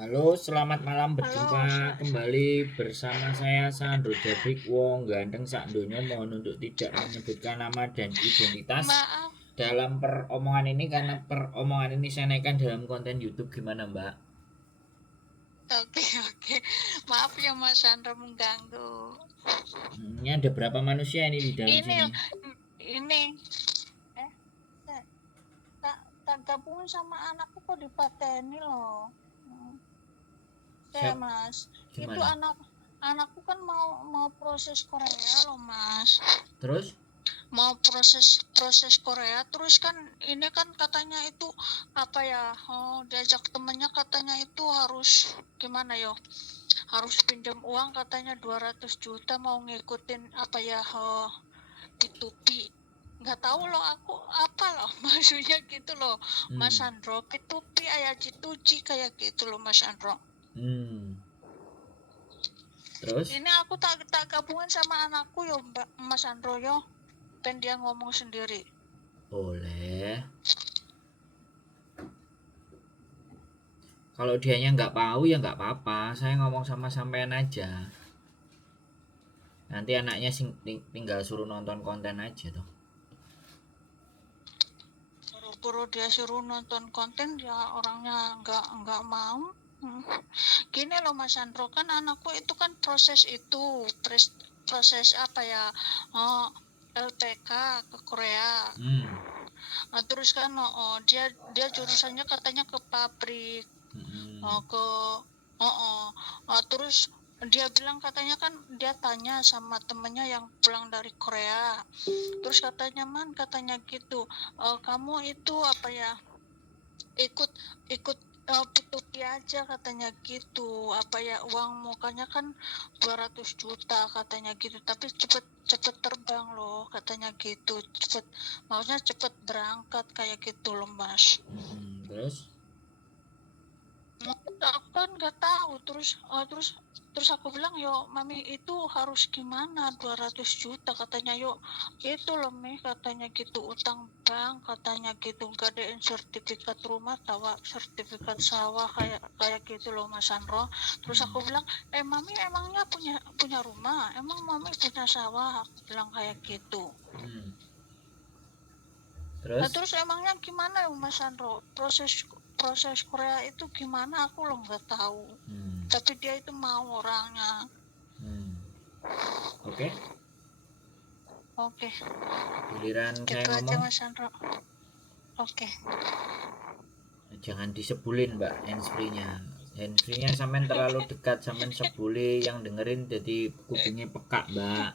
Halo, selamat malam berjumpa Halo, kembali bersama saya Sandro Jabrik Wong Gandeng Sakdonya. Mohon untuk tidak menyebutkan nama dan identitas maaf. dalam peromongan ini karena peromongan ini saya naikkan dalam konten YouTube. Gimana Mbak? Oke, oke. Maaf ya Mas Chandra mengganggu. Ini ada berapa manusia ini di dalam Ini, sini? ini. Eh, tak, tak, tak gabungin sama anakku kok dipateni loh. Hmm. Siap, Mas. Itu gimana? anakku kan mau proses Korea loh, Mas. Terus? Mau proses Korea, terus kan ini kan katanya itu apa ya? Oh, diajak temennya katanya itu harus gimana yo? Harus pinjam uang katanya 200 juta mau ngikutin apa ya P2P. Nggak tahu loh aku apa loh maksudnya gitu loh Mas Hmm, Andro. P2P ayah G2G kayak gitu loh Mas Andro. hmm. Terus? Ini aku tak gabungan sama anakku yo Mbak Mas Andro yo. Dan dia ngomong sendiri. Boleh. Kalau dianya nggak tahu ya nggak apa-apa. Saya ngomong sama sampean aja. Nanti anaknya tinggal suruh nonton konten aja tuh. Buru-buru dia suruh nonton konten dia orangnya nggak mau. Hmm. Gini loh Mas Andro, kan anakku itu kan proses itu proses apa ya, oh, LPK ke Korea. Hmm. Nah, terus kan dia dia jurusannya katanya ke pabrik, Mm-mm. ke terus dia bilang katanya kan dia tanya sama temennya yang pulang dari Korea. Terus katanya katanya gitu, kamu itu apa ya, ikut ikut P2P aja katanya gitu, apa ya, uang mukanya kan 200 juta katanya gitu, tapi cepet cepet terbang loh katanya gitu, cepet, maksudnya cepet berangkat kayak gitu loh Mas. Mm-mm. Terus? Aku kan nggak tahu, terus aku bilang yo mami itu harus gimana 200 juta katanya, yuk itu loh Mi katanya gitu, utang bank katanya gitu, gadein sertifikat rumah tawa sertifikat sawah kayak kayak gitu loh Mas Sandro. Terus aku Mm. bilang mami emangnya punya punya rumah, emang mami punya sawah, aku bilang kayak gitu. Mm. Nah, Terus? terus emangnya gimana ya Mas Sandro, proses proses Korea itu gimana, aku loh nggak tahu, Mm. tapi dia itu mau orangnya. Mm. Oke, Oke, giliran saya gitu aja ngomong. Mas Sandro. Oke. Jangan disebulin Mbak handsfree-nya. Handsfree-nya sampean terlalu dekat, sampean sebuli yang dengerin jadi kupingnya pekak Mbak.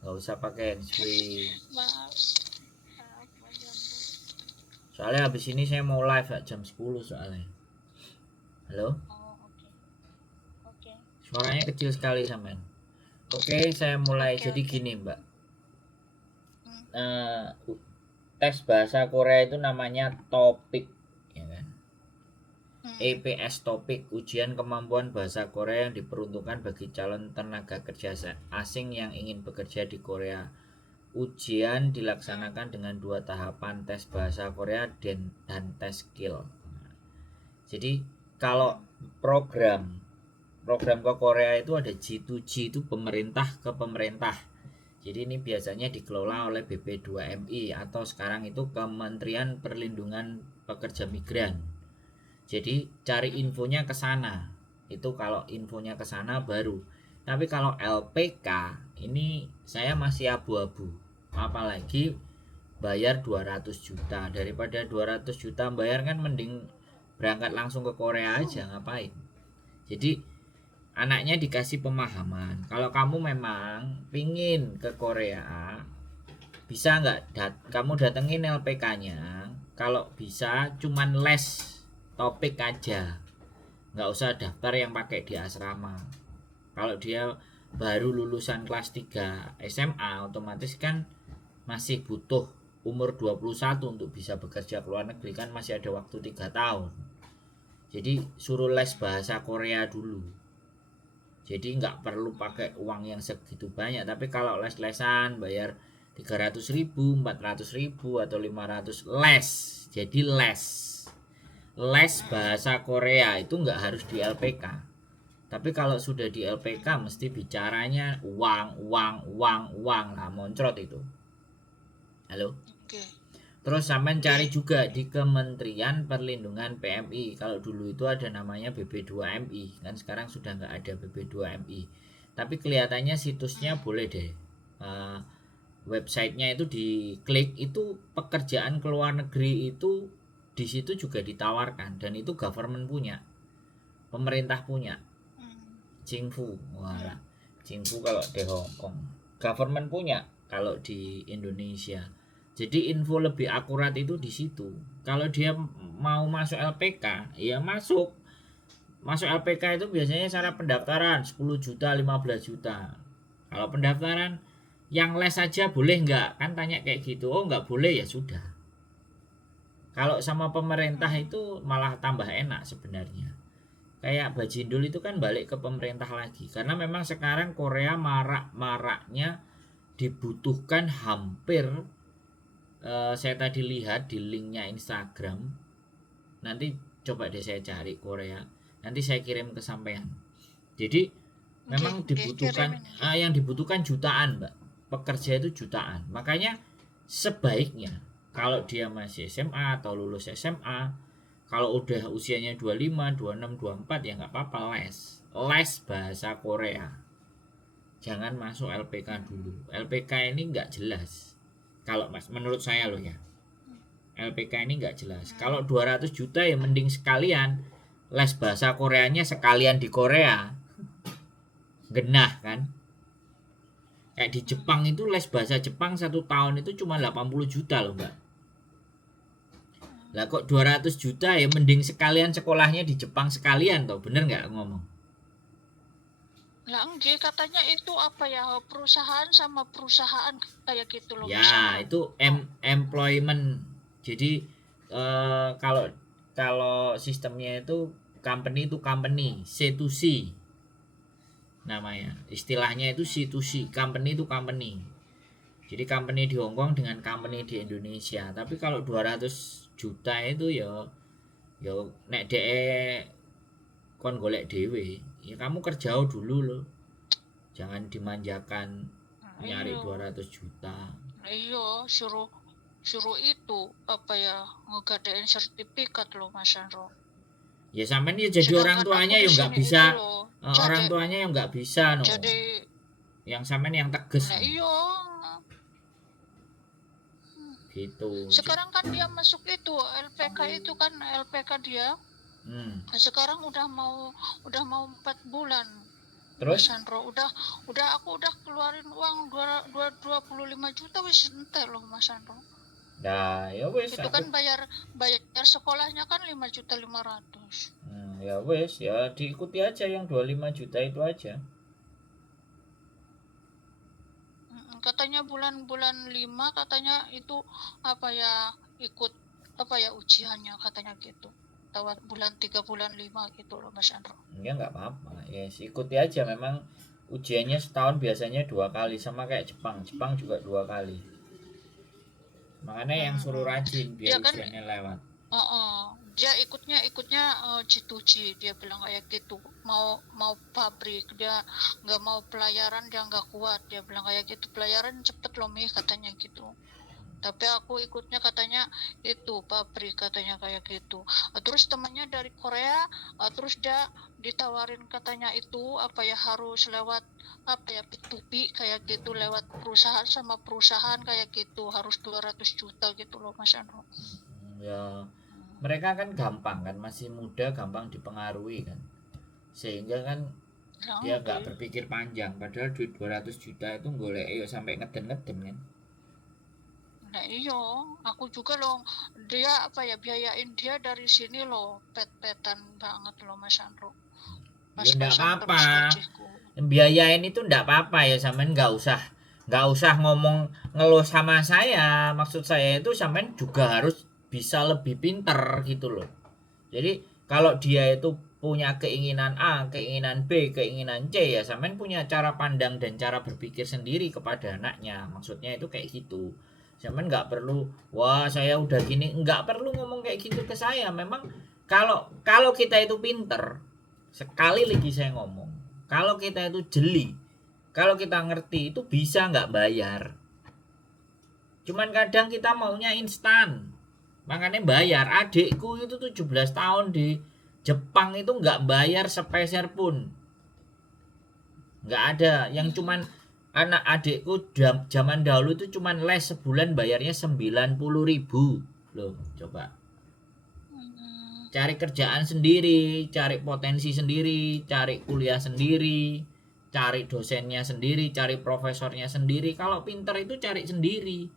Gak usah pakai handsfree. Maaf, maaf Mas Sandro. Soalnya habis ini saya mau live ya, jam 10 soalnya. Halo? Oh, oke. Oke. Suaranya kecil sekali sampean. Oke, saya mulai. Oke, Jadi oke. gini Mbak. Hmm. Eh, tes bahasa Korea itu namanya topik, ya kan? Hmm. EPS topik, ujian kemampuan bahasa Korea yang diperuntukkan bagi calon tenaga kerja asing yang ingin bekerja di Korea. Ujian Hmm. dilaksanakan dengan dua tahapan, tes bahasa Korea dan tes skill. Jadi kalau Hmm. program program ke Korea itu ada G2G, itu pemerintah ke pemerintah. Jadi ini biasanya dikelola Hmm. oleh BP2MI atau sekarang itu Kementerian Perlindungan Pekerja Migran. Jadi cari Hmm. infonya ke sana. Itu kalau infonya ke sana baru. Tapi kalau LPK ini saya masih abu-abu. Apalagi bayar 200 juta. Daripada 200 juta bayar kan mending berangkat langsung ke Korea aja, ngapain. Jadi anaknya dikasih pemahaman. Kalau kamu memang pingin ke Korea, bisa nggak kamu datengin LPK-nya. Kalau bisa cuman les topik aja, nggak usah daftar yang pakai di asrama. Kalau dia baru lulusan kelas 3 SMA, otomatis kan masih butuh umur 21 untuk bisa bekerja ke luar negeri, kan masih ada waktu 3 tahun. Jadi suruh les bahasa Korea dulu. Jadi nggak perlu pakai uang yang segitu banyak. Tapi kalau les-lesan bayar 300 ribu, 400 ribu, atau 500, les. Jadi les. les bahasa Korea itu nggak harus di LPK. Tapi kalau sudah di LPK mesti bicaranya uang, uang, uang, uang lah, moncrot itu. Halo. Oke. Terus sampean Oke. cari juga di Kementerian Perlindungan PMI. Kalau dulu itu ada namanya BB2MI, kan sekarang sudah nggak ada BB2MI. Tapi kelihatannya situsnya boleh deh. Websitenya itu diklik, itu pekerjaan ke luar negeri itu di situ juga ditawarkan, dan itu government punya, pemerintah punya. Cingfu, wala. Cingfu kalau di Hong Kong, government punya kalau di Indonesia. Jadi info lebih akurat itu di situ. Kalau dia mau masuk LPK, ya masuk. Masuk LPK itu biasanya syarat pendaftaran 10 juta, 15 juta. Kalau pendaftaran yang les saja boleh nggak? Kan tanya kayak gitu. Oh nggak boleh, ya sudah. Kalau sama pemerintah itu malah tambah enak sebenarnya. Kayak Bajindul itu kan balik ke pemerintah lagi. Karena memang sekarang Korea marak-maraknya dibutuhkan hampir, saya tadi lihat di linknya Instagram. Nanti coba deh saya cari Korea. Nanti saya kirim ke sampean. Jadi memang dibutuhkan, yang dibutuhkan jutaan, Mbak. Pekerja itu jutaan. Makanya sebaiknya kalau dia masih SMA atau lulus SMA, kalau udah usianya 25, 26, 24 ya nggak apa-apa les bahasa Korea. Jangan masuk LPK dulu. LPK ini nggak jelas. Kalau menurut saya loh ya, LPK ini nggak jelas. Kalau 200 juta ya mending sekalian les bahasa Koreanya sekalian di Korea. Genah kan? Kayak di Jepang itu les bahasa Jepang 1 tahun itu cuma 80 juta loh, Mbak. Lah kok 200 juta ya mending sekalian sekolahnya di Jepang sekalian toh, bener nggak ngomong? Lah enggak, katanya itu apa ya, perusahaan sama perusahaan kayak gitu loh. Ya, itu employment. Jadi kalau sistemnya itu company to company, C to C namanya. Istilahnya itu C to C, company to company. Jadi company di Hong Kong dengan company di Indonesia. Tapi kalau 200 juta itu ya nek dek kon golek dewe, ya kamu kerja dulu loh. Jangan dimanjakan nyari 200 juta. Iya, suruh itu apa ya, ngegadein sertifikat loh Mas Andro. Ya sampean ya jadi orang tuanya yang nggak bisa, orang tuanya yang nggak bisa no. Jadi yang sampean yang tegas. Nah, iya. Gitu. Sekarang kan dia masuk itu LPK itu kan LPK dia. Sekarang udah mau 4 bulan. Terus? Sandro udah aku udah keluarin uang 25 juta wis entek loh Mas Sandro. Nah, ya wis. Itu kan bayar sekolahnya kan 5.500.000. Ya wis, ya diikuti aja yang 25 juta itu aja. Katanya bulan 5 katanya itu apa ya, ikut apa ya ujiannya katanya gitu. Bulan 3 bulan 5 gitu loh Mas Andro. Ya nggak apa-apa, ya ikuti aja. Memang ujiannya setahun biasanya 2 kali, sama kayak Jepang juga 2 kali. Makanya yang suruh rajin biar kan, ujiannya lewat. Dia ikutnya G2G, dia bilang kayak gitu. Mau pabrik, dia nggak mau pelayaran, dia nggak kuat, dia bilang kayak gitu. Pelayaran cepet loh Mi katanya gitu. Tapi aku ikutnya katanya itu pabrik katanya kayak gitu. Terus temannya dari Korea, terus dia ditawarin katanya itu apa ya, harus lewat apa ya, P2P kayak gitu, lewat perusahaan sama perusahaan kayak gitu, harus 200 juta gitu loh Mas Andro. Ya mereka kan gampang kan, masih muda, gampang dipengaruhi kan, sehingga kan dia nggak berpikir panjang. Padahal duit 200 juta itu golek ya sampai ngeden kan. Nah iya, aku juga loh, dia apa ya, biayain dia dari sini loh, pet-petan banget loh Mas Andro. Ya enggak apa-apa, biayain itu enggak apa-apa ya. Sampean nggak usah ngomong ngeluh sama saya. Maksud saya itu sampean juga harus bisa lebih pinter gitu loh. Jadi kalau dia itu punya keinginan A, keinginan B, keinginan C, ya sampean punya cara pandang dan cara berpikir sendiri kepada anaknya. Maksudnya itu kayak gitu. Sampean nggak perlu, wah saya udah gini, nggak perlu ngomong kayak gitu ke saya. Memang Kalau kita itu pinter, sekali lagi saya ngomong, kalau kita itu jeli, kalau kita ngerti itu bisa nggak bayar. Cuman kadang kita maunya instan, makanya bayar. Adikku itu 17 tahun di Jepang itu nggak bayar sepeser pun, nggak ada. Yang cuman anak adikku zaman dahulu itu cuman les sebulan bayarnya 90.000 loh. Coba cari kerjaan sendiri, cari potensi sendiri, cari kuliah sendiri, cari dosennya sendiri, cari profesornya sendiri. Kalau pinter itu cari sendiri.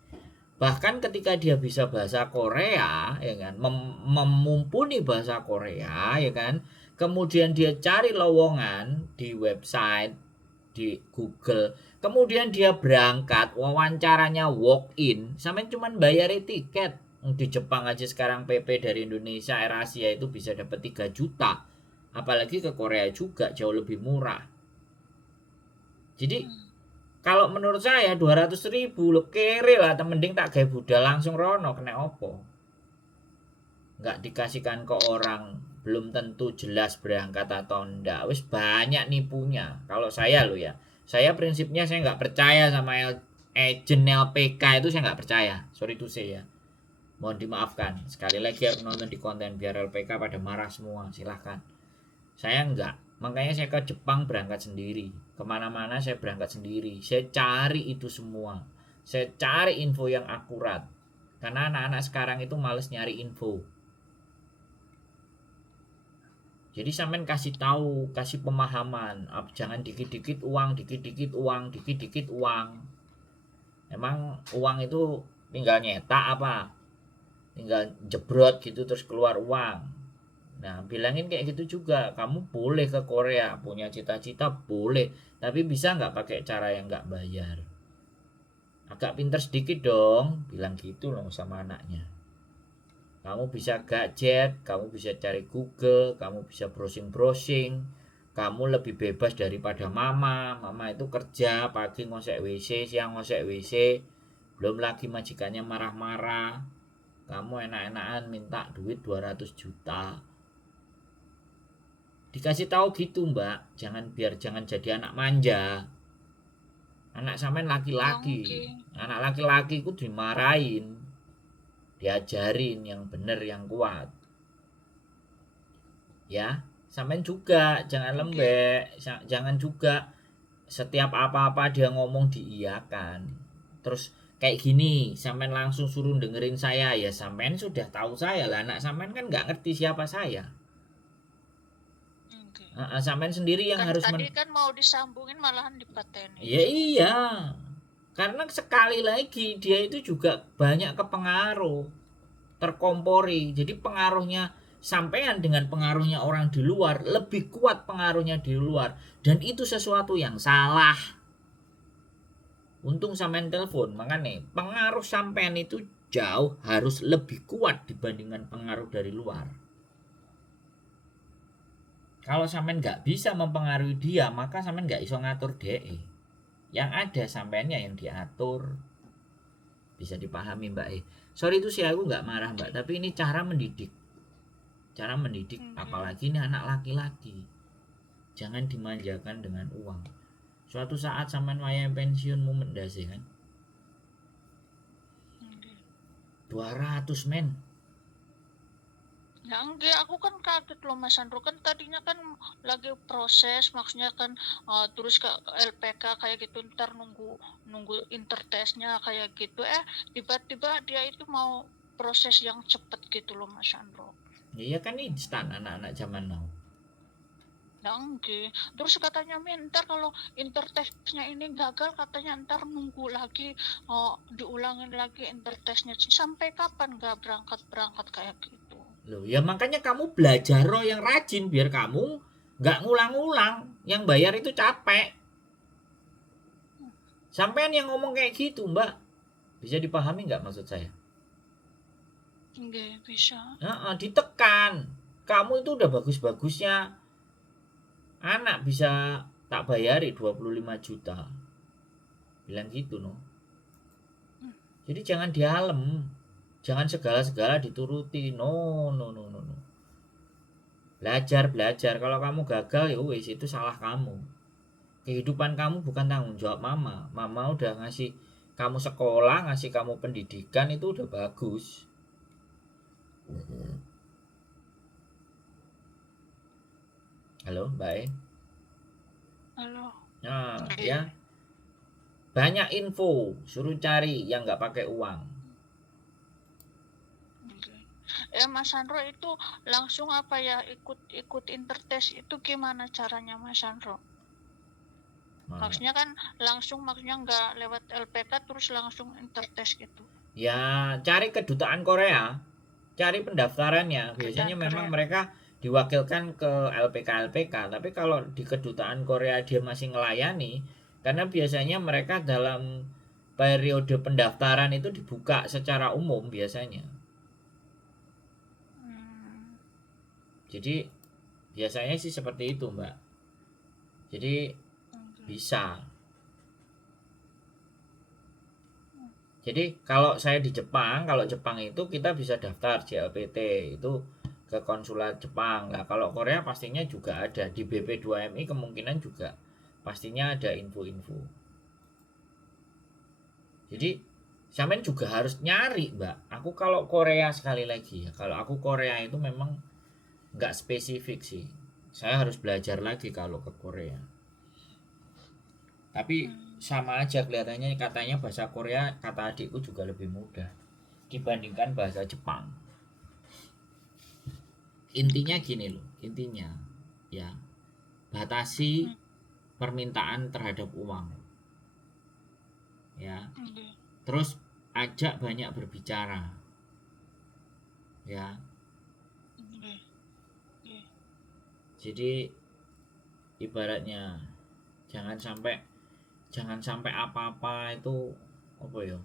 Bahkan ketika dia bisa bahasa Korea, ya kan, memumpuni bahasa Korea, ya kan, kemudian dia cari lowongan di website, di Google, kemudian dia berangkat, wawancaranya walk in, sampai cuman bayar tiket. Di Jepang aja sekarang PP dari Indonesia Air Asia itu bisa dapat 3 juta, apalagi ke Korea juga jauh lebih murah. Jadi kalau menurut saya 200.000 lo kere lah, mending tak gawe budal langsung rono, kena opo. Nggak dikasihkan ke orang, belum tentu jelas berangkat atau enggak. Wis banyak nipunya. Kalau saya lo ya, saya prinsipnya saya nggak percaya sama agent LPK itu, saya nggak percaya. Sorry to say ya. Mohon dimaafkan. Sekali lagi harus nonton di konten biar LPK pada marah semua. Silahkan. Saya enggak. Makanya saya ke Jepang berangkat sendiri. Kemana-mana saya berangkat sendiri. Saya cari itu semua. Saya cari info yang akurat. Karena anak-anak sekarang itu males nyari info. Jadi sampean kasih tahu, kasih pemahaman. Jangan dikit-dikit uang, dikit-dikit uang, dikit-dikit uang. Emang uang itu tinggal nyetak apa? Tinggal jebrot gitu terus keluar uang. Nah, bilangin kayak gitu juga. Kamu boleh ke Korea, punya cita-cita boleh, tapi bisa nggak pakai cara yang nggak bayar? Agak pinter sedikit dong, bilang gitu loh sama anaknya. Kamu bisa gadget, kamu bisa cari Google, kamu bisa browsing-browsing. Kamu lebih bebas daripada mama. Mama itu kerja, pagi ngosek WC, siang ngosek WC. Belum lagi majikannya marah-marah. Kamu enak-enakan minta duit 200 juta. Dikasih tahu gitu, Mbak. Jangan jadi anak manja. Anak sampean laki-laki. Anak laki-laki itu dimarahin. Diajarin yang bener, yang kuat. Ya, sampean juga jangan lembek. Jangan juga setiap apa-apa dia ngomong diiyakan. Terus kayak gini, sampean langsung suruh dengerin saya, ya sampean sudah tahu saya lah. Anak sampean kan nggak ngerti siapa saya. Sampean sendiri yang kan harus tadi kan mau disambungin malahan dipateni. Ya iya. Karena sekali lagi dia itu juga banyak kepengaruh, terkompori. Jadi pengaruhnya sampean dengan pengaruhnya orang di luar lebih kuat pengaruhnya di luar, dan itu sesuatu yang salah. Untung sampean telepon, makanya pengaruh sampean itu jauh harus lebih kuat dibandingkan pengaruh dari luar. Kalau sampean nggak bisa mempengaruhi dia, maka sampean nggak iso ngatur DE. Yang ada sampeannya yang diatur. Bisa dipahami, Mbak. Sorry itu sih aku nggak marah, Mbak, tapi ini cara mendidik. Cara mendidik, apalagi ini anak laki-laki. Jangan dimanjakan dengan uang. Suatu saat sampean wayang pensiun mendase kan. 200 men. Ya enggak, aku kan kaget loh Mas Andro, kan tadinya kan lagi proses, maksudnya kan terus ke LPK kayak gitu, ntar nunggu intertestnya kayak gitu, tiba-tiba dia itu mau proses yang cepet gitu loh Mas Andro. Iya kan instan anak-anak zaman now. Ya enggak, terus katanya ntar kalau intertestnya ini gagal, katanya ntar nunggu lagi, diulangin lagi intertestnya, sampai kapan nggak berangkat kayak gitu. Loh, ya makanya kamu belajar yang rajin biar kamu nggak ngulang-ngulang. Yang bayar itu capek. Sampean yang ngomong kayak gitu, Mbak. Bisa dipahami nggak maksud saya? Enggak bisa. Ditekan. Kamu itu udah bagus-bagusnya anak bisa tak bayari 25 juta. Bilang gitu, no. Jadi jangan dialem. Jangan segala-segala dituruti. No. belajar. Kalau kamu gagal ya wis, itu salah kamu. Kehidupan kamu bukan tanggung jawab mama udah ngasih kamu sekolah, ngasih kamu pendidikan, itu udah bagus. Halo Mbak E. Halo. Nah Iya. ya, banyak info, suruh cari yang nggak pakai uang. Oke. Mas Sandro itu langsung apa ya, ikut intertest itu gimana caranya Mas Sandro? Nah, Maksudnya kan langsung, maksudnya nggak lewat LPK terus langsung intertest gitu. ya cari kedutaan Korea, cari pendaftarannya. Kedutaan Biasanya memang Korea. mereka diwakilkan ke LPK, tapi kalau di kedutaan Korea dia masih ngelayani, karena biasanya mereka dalam periode pendaftaran itu dibuka secara umum biasanya. Hmm. Jadi biasanya sih seperti itu Mbak. Jadi Oke. bisa. Jadi kalau saya di Jepang, kalau Jepang itu kita bisa daftar JLPT itu ke konsulat Jepang. Nah, kalau Korea pastinya juga ada di BP2MI, kemungkinan juga pastinya ada info-info. Jadi sampean juga harus nyari, Mbak. Aku kalau Korea sekali lagi ya, kalau aku Korea itu memang nggak spesifik sih. Saya harus belajar lagi kalau ke Korea. Tapi sama aja kelihatannya, katanya bahasa Korea kata adikku juga lebih mudah dibandingkan bahasa Jepang. Intinya gini loh, intinya ya, batasi permintaan terhadap uang ya, Oke. terus ajak banyak berbicara ya. Oke. Oke. Jadi ibaratnya jangan sampai apa-apa itu apa ya,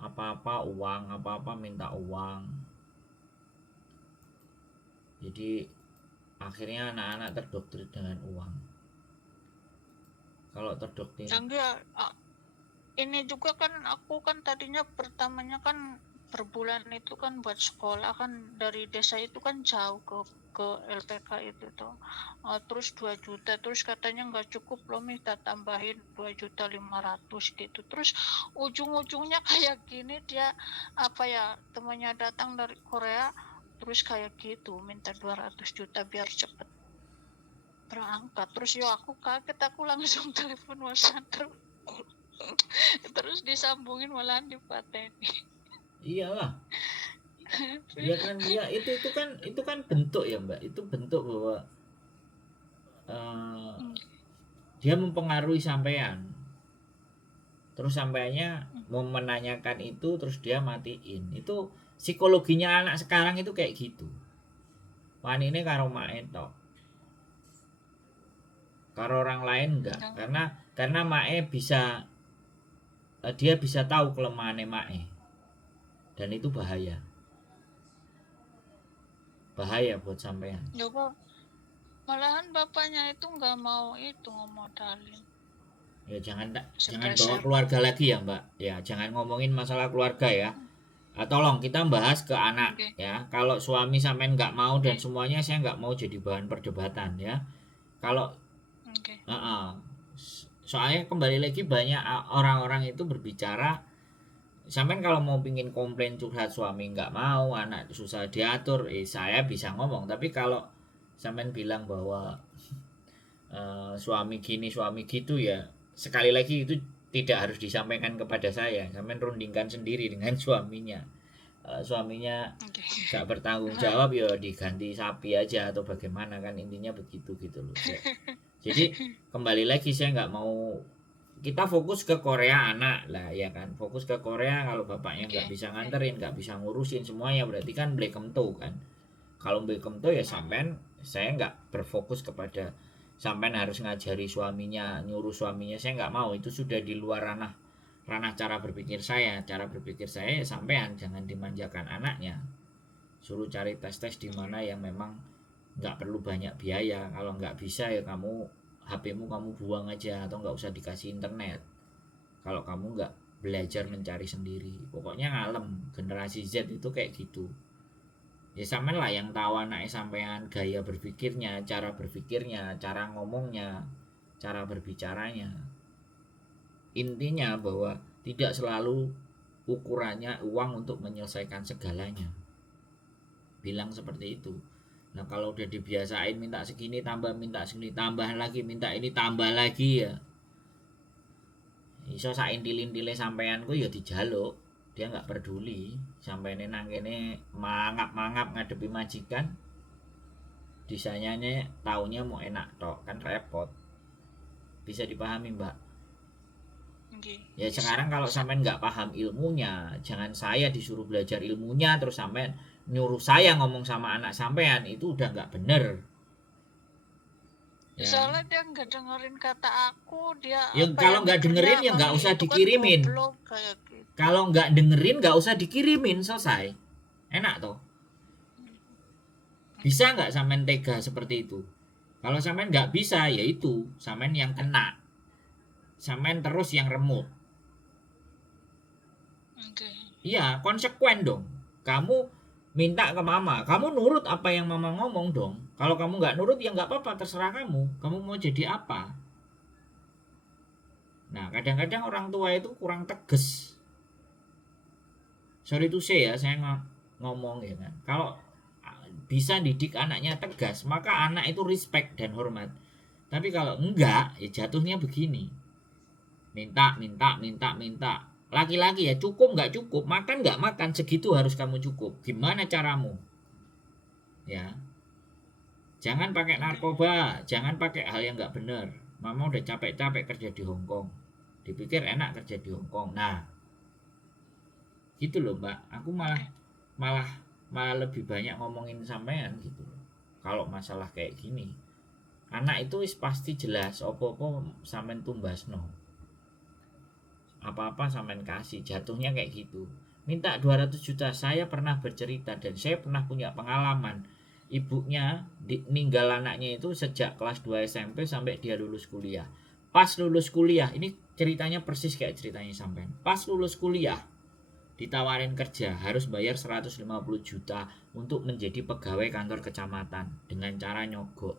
apa-apa uang, apa-apa minta uang. Jadi akhirnya anak-anak terdoktrin dengan uang. Kalau terdoktrin, Dan dia ini juga kan, aku kan tadinya pertamanya kan per bulan itu kan buat sekolah kan, dari desa itu kan jauh ke LPK itu tuh. Terus 2 juta, terus katanya nggak cukup loh, minta tambahin 2.500.000 gitu. Terus ujung-ujungnya kayak gini, dia apa ya, temannya datang dari Korea terus kayak gitu minta 200 juta biar cepet berangkat. Terus yo aku kaget, aku langsung telepon Mas Sandro. Terus disambungin malahan dipateni. iyalah. Ya kan, ya itu kan bentuk ya Mbak, itu bentuk bahwa eh, dia mempengaruhi sampean. Terus sampainya mau menanyakan itu, terus dia matiin. Itu psikologinya anak sekarang itu kayak gitu. Wani ini karo mae tok, karo orang lain enggak. Karena mae bisa, dia bisa tahu kelemahannya mae, dan itu bahaya buat sampean. Coba malahan bapaknya itu nggak mau itu ngomodalin. Ya jangan Stres bawa emang. keluarga lagi ya Mbak. Ya jangan ngomongin masalah keluarga ya. Tolong kita bahas ke anak Oke. ya. Kalau suami sampean nggak mau dan Oke. semuanya, saya nggak mau jadi bahan perdebatan ya. Kalau Oke. soalnya kembali lagi banyak orang-orang itu berbicara, sampean kalau mau pingin komplain curhat suami nggak mau, anak susah diatur, saya bisa ngomong. Tapi kalau sampean bilang bahwa suami gini suami gitu, ya sekali lagi itu tidak harus disampaikan kepada saya. Sampean rundingkan sendiri dengan suaminya. Suaminya Oke. gak bertanggung jawab, ya diganti sapi aja atau bagaimana, kan intinya begitu gitu loh. Jadi kembali lagi, saya nggak mau, kita fokus ke Korea anak lah ya kan, fokus ke Korea. Kalau bapaknya nggak bisa nganterin, nggak bisa ngurusin semuanya, berarti kan blekem tuh kan. Kalau blekem tuh ya sampean, saya nggak berfokus kepada sampean harus ngajari suaminya, nyuruh suaminya, saya nggak mau. Itu sudah di luar ranah ranah cara berpikir saya. Cara berpikir saya ya sampean jangan dimanjakan anaknya, suruh cari tes di mana yang memang nggak perlu banyak biaya. Kalau nggak bisa ya kamu, HP-mu kamu buang aja, atau nggak usah dikasih internet kalau kamu nggak belajar mencari sendiri. Pokoknya ngalem, generasi Z itu kayak gitu. Ya sampean lah yang tahu anaknya sampean, gaya berpikirnya, cara ngomongnya, cara berbicaranya. Intinya bahwa tidak selalu ukurannya uang untuk menyelesaikan segalanya. Bilang seperti itu. Nah kalau udah dibiasain minta segini tambah, minta segini tambah lagi, minta ini tambah lagi ya, iso saintilin-tile sampean ku ya dijaluk. Dia nggak peduli sampai ini nang kene mangap-mangap ngadepi majikan, disanyanya taunya mau enak tok kan repot. Bisa dipahami mbak? Nggih, Ya bisa sekarang kalau bisa. sampean nggak paham ilmunya, jangan saya disuruh belajar ilmunya terus sampean nyuruh saya ngomong sama anak sampean, itu udah nggak bener ya. Soalnya dia nggak dengerin kata aku, dia Ya apa ya kalau nggak mikirnya dengerin ya nggak mami usah itu kan dikirimin. goblok kayak gitu. Kalau nggak dengerin nggak usah dikirimin, selesai. Enak toh. Bisa nggak sampean tega seperti itu? Kalau sampean nggak bisa, ya itu sampean yang kena, sampean terus yang remuk. Oke. Iya, konsekuen dong. Kamu minta ke mama, kamu nurut apa yang mama ngomong dong. Kalau kamu nggak nurut ya nggak apa-apa, terserah kamu. Kamu mau jadi apa? Nah, kadang-kadang orang tua itu kurang tegas. Sorry to say ya, saya ngomong ya kan. Kalau bisa didik anaknya tegas, maka anak itu respect dan hormat. Tapi kalau enggak, ya jatuhnya begini. Minta, minta, minta, minta. Laki-laki ya cukup nggak cukup, makan nggak makan, segitu harus kamu cukup. Gimana caramu? Ya, jangan pakai narkoba, jangan pakai hal yang nggak benar. Mama udah capek-capek kerja di Hong Kong, dipikir enak kerja di Hong Kong. Nah, gitu loh mbak. Aku malah malah malah lebih banyak ngomongin sampean gitu. Kalau masalah kayak gini, anak itu pasti jelas opo-opo sampean tumbas no. Apa-apa sampean kasih, jatuhnya kayak gitu. Minta 200 juta, saya pernah bercerita dan saya pernah punya pengalaman. Ibunya ninggal anaknya itu sejak kelas 2 SMP sampai dia lulus kuliah. Pas lulus kuliah, ini ceritanya persis kayak ceritanya sampean. Pas lulus kuliah, ditawarin kerja harus bayar 150 juta untuk menjadi pegawai kantor kecamatan dengan cara nyogok.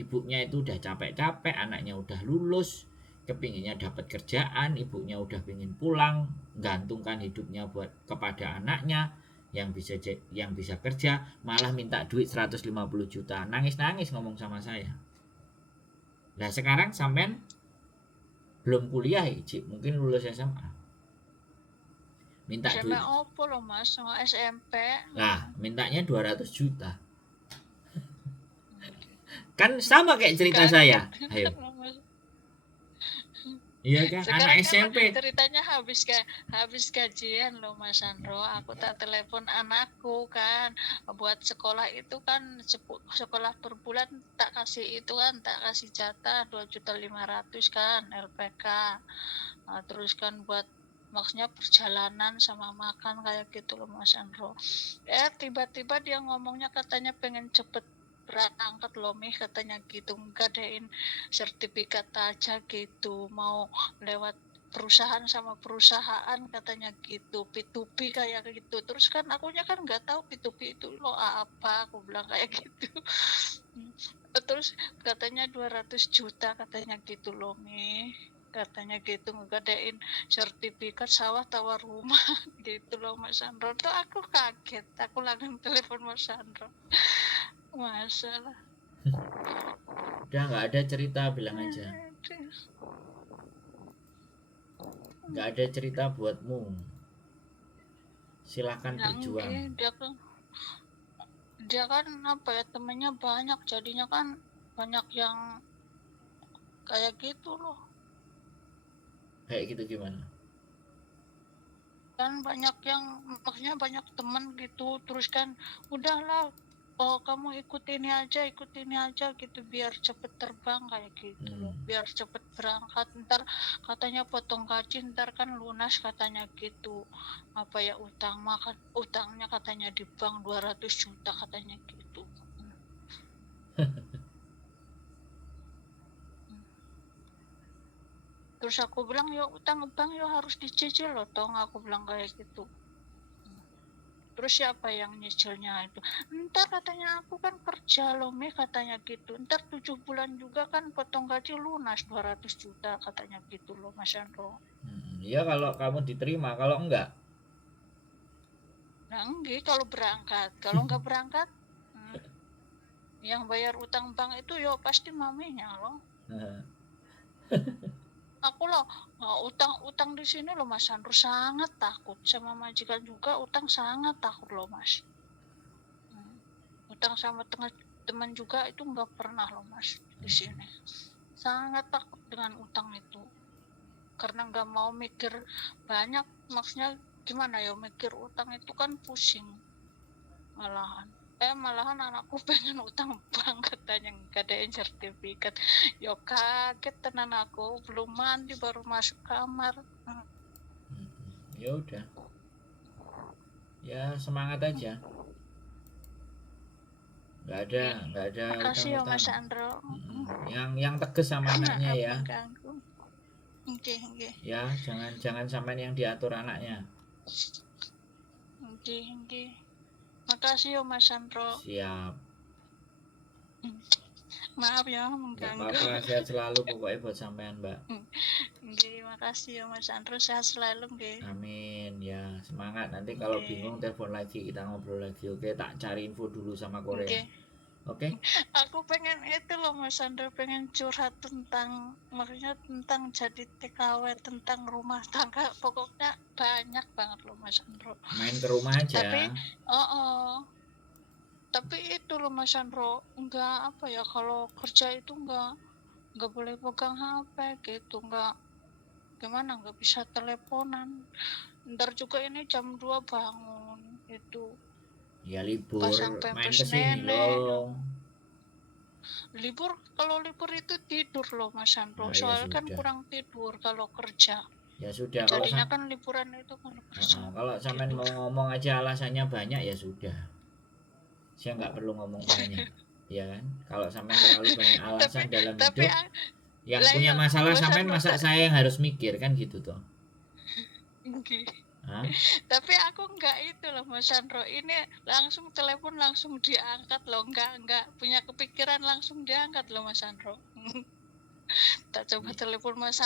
Ibunya itu udah capek-capek, anaknya udah lulus, kepinginnya dapat kerjaan, ibunya udah pingin pulang, gantungkan hidupnya buat kepada anaknya yang bisa kerja, malah minta duit 150 juta. Nangis-nangis ngomong sama saya. Nah sekarang sampean belum kuliah, mungkin lulus SMA. Minta SMA duit. opo loh mas, sama SMP. Nah, mintanya 200 juta. Kan sama kayak cerita saya. Kaget. Ayo. Iya kan, anak Sekarang kan SMP. ceritanya habis gajian loh Mas Sandro. Aku tak telepon anakku kan, buat sekolah itu kan sekolah per bulan tak kasih itu kan, tak kasih jatah 2.500.000 kan LPK. Nah, terus kan buat maksudnya perjalanan sama makan kayak gitu loh Mas Sandro. Tiba-tiba dia ngomongnya katanya pengen cepet berangkat loh Mih, katanya gitu, ngadain sertifikat aja gitu, mau lewat perusahaan sama perusahaan katanya gitu, P2P kayak gitu. Terus kan akunya kan nggak tahu P2P itu lo apa, aku bilang kayak gitu. Terus katanya 200 juta katanya gitu loh Mi, katanya gitu ngadain sertifikat sawah tawar rumah gitu loh Mas Sandro. Tuh aku kaget, aku langsung telepon Mas Sandro. Masalah. Udah nggak ada cerita, bilang aja. Nggak ada cerita buatmu. Silahkan berjuang. Dia kan apa ya, temennya banyak, jadinya kan banyak yang kayak gitu loh. Kayak gitu gimana? Kan banyak yang maksudnya banyak teman gitu, terus kan udahlah, oh kamu ikut ini aja gitu biar cepet terbang kayak gitu loh, biar cepet berangkat, ntar katanya potong gaji, ntar kan lunas katanya gitu. Apa ya, utangnya katanya di bank 200 juta katanya gitu. Terus aku bilang ya utang bank ya harus dicicil loh tong, aku bilang kayak gitu. Terus siapa yang nyicilnya itu? Ntar katanya aku kan kerja loh Mi, katanya gitu. Ntar 7 bulan juga kan potong gaji lunas 200 juta katanya gitu loh Mas Andro. Ya kalau kamu diterima, kalau enggak, Nah enggak kalau berangkat. Kalau nggak berangkat, hmm, yang bayar utang bank itu yo pasti maminya loh. Aku loh utang di sini loh Mas Andro sangat takut sama majikan juga utang sangat takut loh Mas. Utang sama teman juga itu nggak pernah loh Mas di sini. Sangat takut dengan utang itu karena nggak mau mikir banyak, maksudnya gimana ya, mikir utang itu kan pusing malahan anakku pengen utang bank katanya ngadain sertifikat. Yo kaget tenan aku, belum mandi baru masuk kamar. ya udah, ya semangat aja. Nggak ada Makasih ya utang-utang. Mas Andro. Yang tegas sama anaknya Maaf ya. mengganggu. Oke. Ya, jangan sampai yang diatur anaknya. Oke. Makasih ya Mas Andro. Siap. Maaf ya Nggak mengganggu. apa-apa, sehat selalu pokoknya buat sampean, Mbak. Oke, makasih ya Mas Andro, sehat selalu nggih. Amin. Ya, semangat. Nanti kalau Oke. bingung telepon lagi, kita ngobrol lagi. Oke, tak cari info dulu sama Korea. Oke? Aku pengen itu loh Mas Andro, pengen curhat tentang, maksudnya tentang jadi TKW, tentang rumah tangga, pokoknya banyak banget loh Mas Andro. Main ke rumah aja. Tapi itu loh Mas Andro, enggak apa ya, kalau kerja itu enggak boleh pegang HP gitu, enggak bisa teleponan. Ntar juga ini jam 2 bangun itu. Ya libur, Pasang main pampers kesini nenek. loh. Kalau libur itu tidur loh Mas Andro, Nah, ya soalnya kan sudah. kurang tidur kalau kerja. Ya sudah, Jadinya kan liburan itu kan kerja. kalau sampean Gitu. mau ngomong aja alasannya banyak ya sudah. Saya nggak perlu ngomong banyak. Ya kan? Kalau sampean terlalu banyak alasan dalam hidup, yang punya masalah sampean masa saya yang harus mikir kan gitu toh. Tapi aku enggak itu loh Mas Sandro, ini langsung telepon langsung diangkat loh, enggak punya kepikiran langsung diangkat loh Mas Sandro. Tak coba telepon Mas